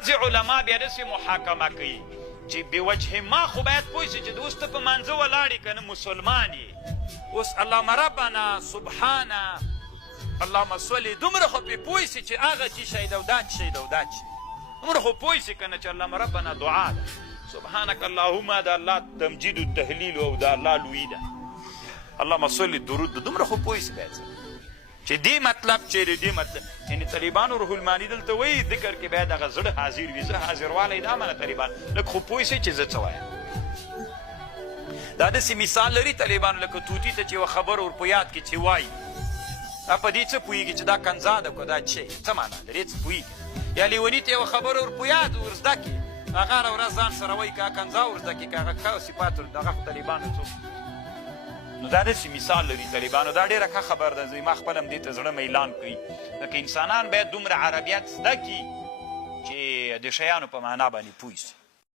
بعضې علما بیا داسې محاکمه کوي چې بوجه ما خو باید پوه شي چې د اوس ته په مانځه ولاړې که نه مسلمان یې اوس اللهم ربنا سبحانه اللهم صل دومره خو پې پوه شي چې هغه چې شی ده او دا چې شی ده او دا چې دومره خو پوه شي که نه چې اللهم ربنا دعا ده سبحانک اللهم د الله تمجید و تحلیل او د الله لویي ده اللهم صل درود ده دومره خو پوه شي باید چې دې مطلب چیرې دې مطلب یعنې طالبانو روح الماني دلته وایي ذکر کې باید هغه زړه حاضر وي زړه حاضروالی دا منه طالبان لږ خو پوه شئ چې زه څه وایم دا داسې مثال لري طالبانو لکه توتي ته چې یوه خبره ور په یاد کې چې وایي دا په دې څه پوهېږي چې دا کنځا ده که دا چې څه معنا لري څه پوهېږي یا لیوني ته یوه خبره ور په یاد ور زده کړي هغه هره ورځ ځان سره وایي که کنځا ور زده کړي که هغه ښه صفات دغه خو طالبانو څوک نو دا داسې مثال لري طالبانو دا ډېره ښه خبر ده ما خپل هم دې ته زړه میلان کوي لکه انسانان باید دومره عربیت زده کړي چې د شیانو په معنا باندې پوه شي